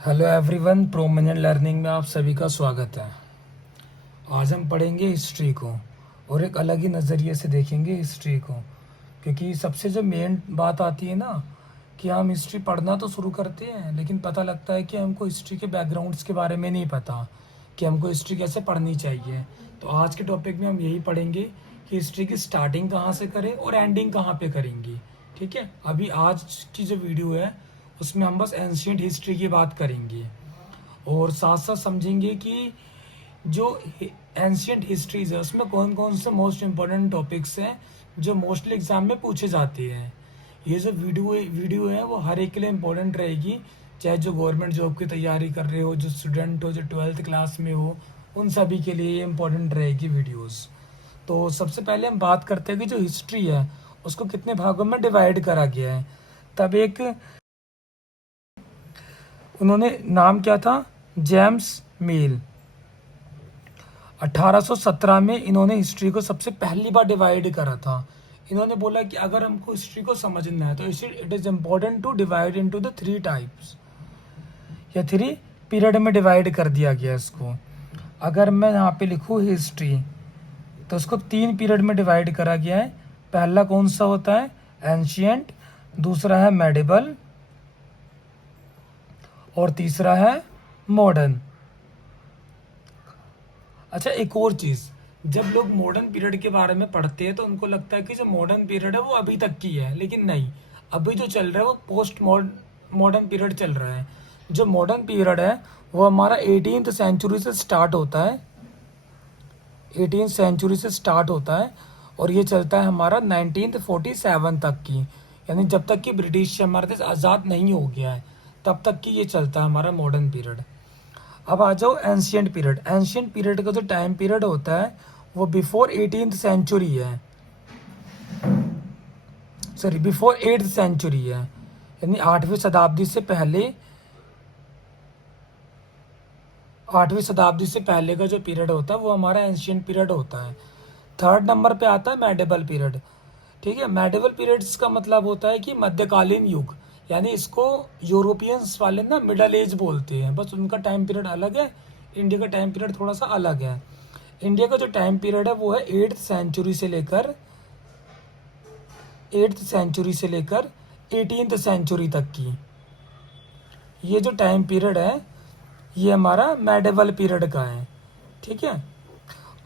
Hello everyone, prominent learning में आप सभी का स्वागत है। आज हम पढ़ेंगे हिस्ट्री को और एक अलग ही नज़रिए से देखेंगे हिस्ट्री को, क्योंकि सबसे जो मेन बात आती है ना कि हम हिस्ट्री पढ़ना तो शुरू करते हैं लेकिन पता लगता है कि हमको हिस्ट्री के बैकग्राउंड्स के बारे में नहीं पता कि हमको हिस्ट्री कैसे पढ़नी चाहिए। तो आज के टॉपिक में हम यही पढ़ेंगे कि हिस्ट्री की स्टार्टिंग कहाँ से करें और एंडिंग कहाँ पे करेंगे। ठीक है, अभी आज की जो वीडियो है उसमें हम बस एंशियंट हिस्ट्री की बात करेंगे और साथ साथ समझेंगे कि जो एंशियंट हिस्ट्रीज है उसमें कौन कौन से मोस्ट इम्पोर्टेंट टॉपिक्स हैं जो मोस्टली एग्जाम में पूछे जाते हैं। ये जो वीडियो है वो हर एक के लिए इम्पोर्टेंट रहेगी, चाहे जो गवर्नमेंट जॉब की तैयारी कर रहे हो, जो स्टूडेंट हो, जो 12th क्लास में हो, उन सभी के लिए ये इम्पोर्टेंट रहेगी वीडियोस। तो सबसे पहले हम बात करते हैं कि जो हिस्ट्री है उसको कितने भागों में डिवाइड करा गया है। तब एक उन्होंने नाम क्या था, जेम्स मिल। 1817 में इन्होंने हिस्ट्री को सबसे पहली बार डिवाइड करा था। इन्होंने बोला कि अगर हमको हिस्ट्री को समझना है तो it is important to divide into the 3 types, या 3 पीरियड में डिवाइड कर दिया गया इसको। अगर मैं यहाँ पे लिखूँ हिस्ट्री तो उसको 3 पीरियड में डिवाइड करा गया है। पहला कौन सा होता है, एंशियंट, दूसरा है मेडिवल और तीसरा है मॉडर्न। अच्छा, एक और चीज़, जब लोग मॉडर्न पीरियड के बारे में पढ़ते हैं तो उनको लगता है कि जो मॉडर्न पीरियड है वो अभी तक की है, लेकिन नहीं, अभी जो चल रहा है वो पोस्ट मॉडर्न पीरियड चल रहा है। जो मॉडर्न पीरियड है वो हमारा 18th सेंचुरी से स्टार्ट होता है, 18th सेंचुरी से स्टार्ट होता है और ये चलता है हमारा 1947 तक की, यानी जब तक कि ब्रिटिश से हमारा देश आज़ाद नहीं हो गया है तब तक की ये चलता है हमारा मॉडर्न पीरियड। अब आ जाओ एंशियंट पीरियड। एंशियंट पीरियड का जो टाइम पीरियड होता है वो बिफोर 18th सेंचुरी है, सॉरी बिफोर 8th सेंचुरी है, यानी 8वीं शताब्दी से पहले, 8वीं शताब्दी से पहले का जो पीरियड होता है वो हमारा एंशियंट पीरियड होता है। थर्ड नंबर पे आता है मेडिवल पीरियड। ठीक है, मेडिवल पीरियड्स का मतलब होता है कि मध्यकालीन युग, यानी इसको यूरोपियंस वाले ना मिडल एज बोलते हैं, बस उनका टाइम पीरियड अलग है, इंडिया का टाइम पीरियड थोड़ा सा अलग है। इंडिया का जो टाइम पीरियड है वो है 8th सेंचुरी से लेकर 18th सेंचुरी तक की। ये जो टाइम पीरियड है ये हमारा मेडिवल पीरियड का है। ठीक है,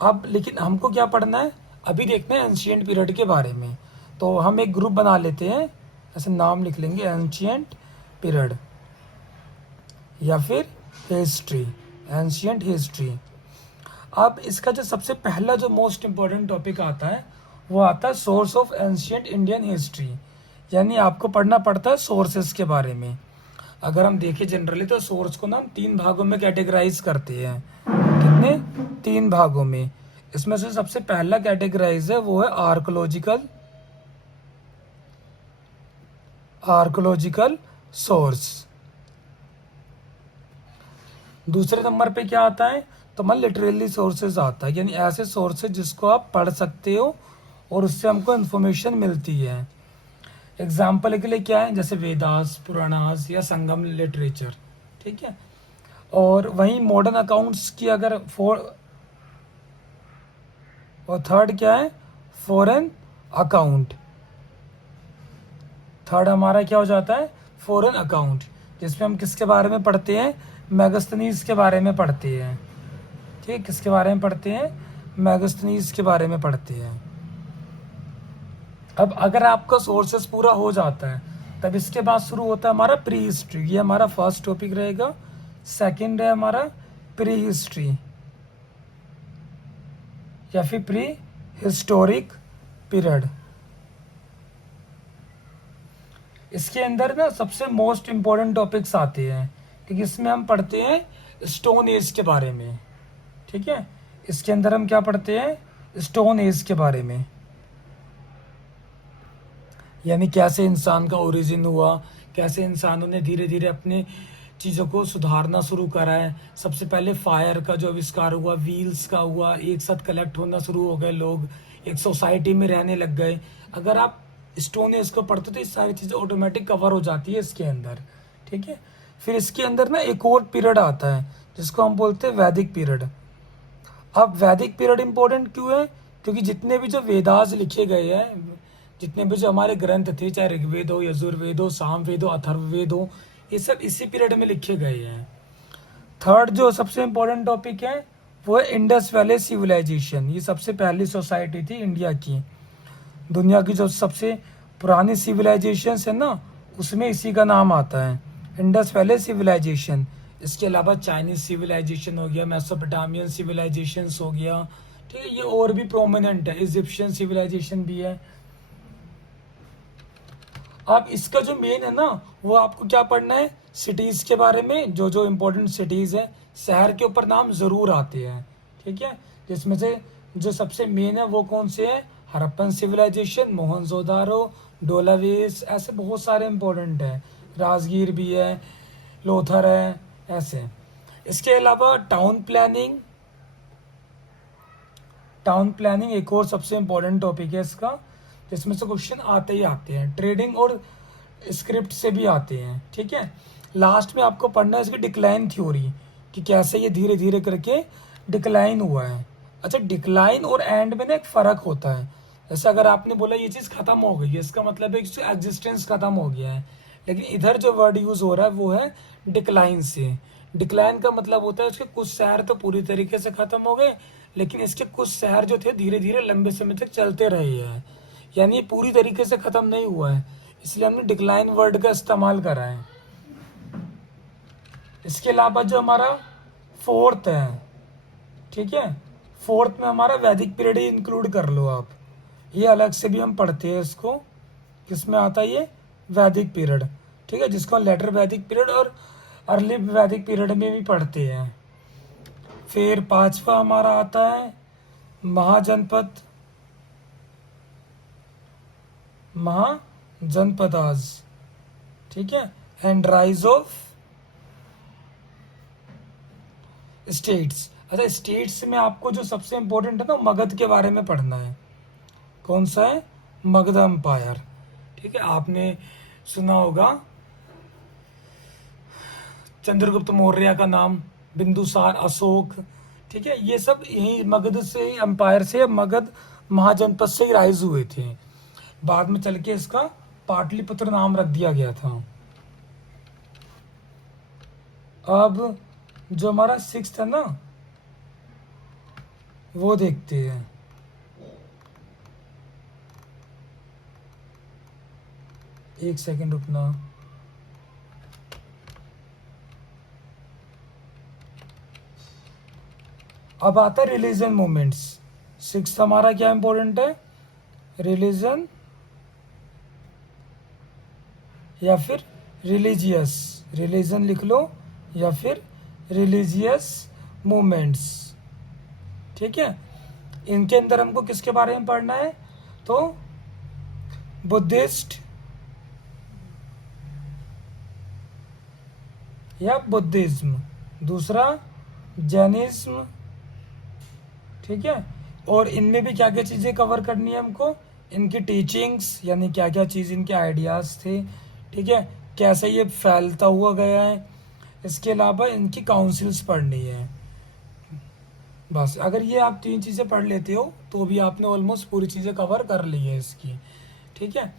अब लेकिन हमको क्या पढ़ना है, अभी देखते हैं एंशियंट पीरियड के बारे में। तो हम एक ग्रुप बना लेते हैं, ऐसे नाम लिख लेंगे एंशियंट पीरियड या फिर हिस्ट्री, एंशियंट हिस्ट्री। अब इसका जो सबसे पहला जो मोस्ट इम्पोर्टेंट टॉपिक आता है वो आता है source of ancient Indian history, यानी आपको पढ़ना पड़ता है सोर्सेस के बारे में। अगर हम देखें जनरली तो सोर्स को ना हम 3 भागों में कैटेगराइज करते हैं। कितने, 3 भागों में। इसमें से सबसे पहला कैटेगराइज है वो है आर्कोलॉजिकल सोर्स। दूसरे नंबर पे क्या आता है, तो मान लिटरेली सोर्सेज आता है, यानी ऐसे सोर्सेज जिसको आप पढ़ सकते हो और उससे हमको इन्फॉर्मेशन मिलती है। एग्जाम्पल के लिए क्या है, जैसे वेदास, पुराणास या संगम लिटरेचर। ठीक है, और वहीं मॉडर्न अकाउंट्स की अगर और थर्ड क्या है, फॉरेन अकाउंट। थर्ड हमारा क्या हो जाता है, फॉरेन अकाउंट, जिसमें हम किसके बारे में पढ़ते हैं, मैगस्थनीज के बारे में पढ़ते हैं। ठीक, किसके बारे में पढ़ते हैं, मैगस्थनीज के बारे में पढ़ते हैं। अब अगर आपका सोर्सेस पूरा हो जाता है तब इसके बाद शुरू होता है हमारा प्री हिस्ट्री। ये हमारा फर्स्ट टॉपिक रहेगा। सेकंड है हमारा प्री हिस्ट्री या फिर प्री हिस्टोरिक पीरियड। इसके अंदर ना सबसे मोस्ट इम्पोर्टेंट टॉपिक्स आते हैं, क्योंकि इसमें हम पढ़ते हैं स्टोन एज के बारे में। ठीक है, इसके अंदर हम क्या पढ़ते हैं, स्टोन एज के बारे में, यानी कैसे इंसान का ओरिजिन हुआ, कैसे इंसानों ने धीरे धीरे अपने चीज़ों को सुधारना शुरू करा है। सबसे पहले फायर का जो आविष्कार हुआ, व्हील्स का हुआ, एक साथ कलेक्ट होना शुरू हो गए लोग, एक सोसाइटी में रहने लग गए। अगर आप स्टोन एज को पढ़ते तो ये सारी चीज़ें ऑटोमेटिक कवर हो जाती है इसके अंदर। ठीक है, फिर इसके अंदर ना एक और पीरियड आता है जिसको हम बोलते हैं वैदिक पीरियड। अब वैदिक पीरियड इंपॉर्टेंट क्यों है? क्योंकि जितने भी जो वेदास लिखे गए हैं, जितने भी जो हमारे ग्रंथ थे, चाहे ऋग्वेद हो, यजुर्वेद हो, सामवेद हो, अथर्ववेद हो, ये सब इसी पीरियड में लिखे गए हैं। थर्ड जो सबसे इम्पोर्टेंट टॉपिक है वो है इंडस वैली सिविलाइजेशन। ये सबसे पहली सोसाइटी थी इंडिया की। दुनिया की जो सबसे पुरानी सिविलाइजेशन है ना, उसमें इसी का नाम आता है, इंडस वैली सिविलाइजेशन। इसके अलावा चाइनीज सिविलाइजेशन हो गया, मेसोपोटामियन सिविलाइजेशन हो गया, ठीक है, ये और भी प्रोमिनेंट है, इजिप्शियन सिविलाइजेशन भी है। अब इसका जो मेन है ना, वो आपको क्या पढ़ना है, सिटीज के बारे में, जो जो इम्पोर्टेंट सिटीज है, शहर के ऊपर नाम जरूर आते हैं, ठीक है। जिसमें से जो सबसे मेन है वो कौन से है, हड़प्पन सिविलाइजेशन, मोहनजोदारो, डोलावेस, ऐसे बहुत सारे इम्पोर्टेंट है, राजगीर भी है, लोथर है, ऐसे। इसके अलावा टाउन प्लानिंग एक और सबसे इम्पोर्टेंट टॉपिक है इसका, जिसमें से क्वेश्चन आते ही आते हैं, ट्रेडिंग और स्क्रिप्ट से भी आते हैं, ठीक है। लास्ट में आपको पढ़ना है इसकी डिक्लाइन थ्योरी, कि कैसे ये धीरे धीरे करके डिक्लाइन हुआ है। अच्छा, डिक्लाइन और एंड में ना एक फ़र्क होता है। जैसे अगर आपने बोला ये चीज़ ख़त्म हो गई है, इसका मतलब है कि एग्जिस्टेंस ख़त्म हो गया है, लेकिन इधर जो वर्ड यूज़ हो रहा है वो है डिक्लाइन से। डिक्लाइन का मतलब होता है उसके कुछ शहर तो पूरी तरीके से ख़त्म हो गए, लेकिन इसके कुछ शहर जो थे धीरे धीरे लंबे समय तक चलते रहे हैं, यानी ये पूरी तरीके से ख़त्म नहीं हुआ है, इसलिए हमने डिक्लाइन वर्ड का इस्तेमाल करा है। इसके अलावा जो हमारा फोर्थ है, ठीक है, फोर्थ में हमारा वैदिक पीरियड ही इंक्लूड कर लो आप, ये अलग से भी हम पढ़ते हैं इसको, किसमें आता है ये, वैदिक पीरियड, ठीक है, जिसको लेटर वैदिक पीरियड और अर्ली वैदिक पीरियड में भी पढ़ते हैं। फिर पांचवा हमारा आता है महाजनपदास, ठीक है, एंड राइज ऑफ स्टेट्स। अच्छा, स्टेट्स में आपको जो सबसे इंपॉर्टेंट है ना, मगध के बारे में पढ़ना है। कौन सा है, मगध एम्पायर, ठीक है। आपने सुना होगा चंद्रगुप्त मौर्य का नाम, बिंदुसार, अशोक, ठीक है, ये सब यही मगध से ही, एम्पायर से, मगध महाजनपद से ही राइज हुए थे। बाद में चल के इसका पाटलिपुत्र नाम रख दिया गया था। अब जो हमारा सिक्स्थ है ना, वो देखते हैं। एक सेकंड रुकना। अब आता है रिलीजन मूवमेंट्स। सिक्स्थ हमारा क्या इंपॉर्टेंट है, रिलीजन या फिर रिलीजियस, रिलीजन लिख लो, या फिर रिलीजियस मूवमेंट्स, ठीक है। इनके अंदर हमको किसके बारे में पढ़ना है, तो बुद्धिस्ट या बुद्धिज्म, दूसरा जैनिज्म, ठीक है। और इनमें भी क्या क्या चीज़ें कवर करनी है हमको, इनकी टीचिंग्स, यानी क्या क्या चीज़ इनके आइडियाज़ थे, ठीक है, कैसे ये फैलता हुआ गया है। इसके अलावा इनकी काउंसिल्स पढ़नी है। बस अगर ये आप तीन चीज़ें पढ़ लेते हो तो भी आपने ऑलमोस्ट पूरी चीज़ें कवर कर ली है इसकी, ठीक है।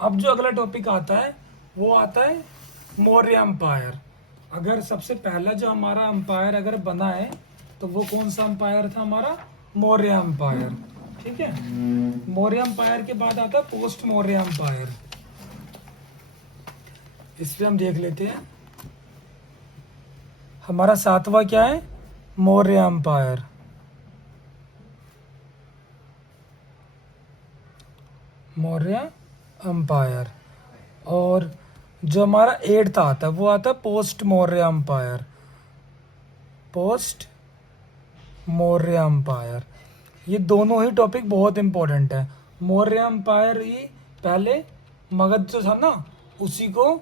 अब जो अगला टॉपिक आता है वो आता है मौर्य एम्पायर। अगर सबसे पहला जो हमारा एम्पायर अगर बना है तो वो कौन सा एम्पायर था, हमारा मौर्य एम्पायर, ठीक है। मौर्य एम्पायर के बाद आता है पोस्ट मौर्य एम्पायर। इस पे हम देख लेते हैं। हमारा सातवां क्या है, मौर्य एम्पायर। मौर्य एम्पायर। और जो हमारा एट्थ आता है वो आता है post Maurya empire. Post Maurya empire. ये दोनों ही टॉपिक बहुत इंपॉर्टेंट है। मौर्य एम्पायर ही पहले मगध जो था ना, उसी को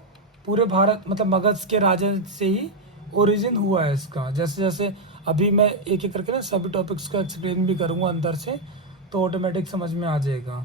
पूरे भारत, मतलब मगध के राजा से ही ओरिजिन हुआ है इसका। जैसे जैसे अभी मैं एक एक करके ना सभी टॉपिक्स को एक्सप्लेन भी करूँगा अंदर से, तो ऑटोमेटिक समझ में आ जाएगा।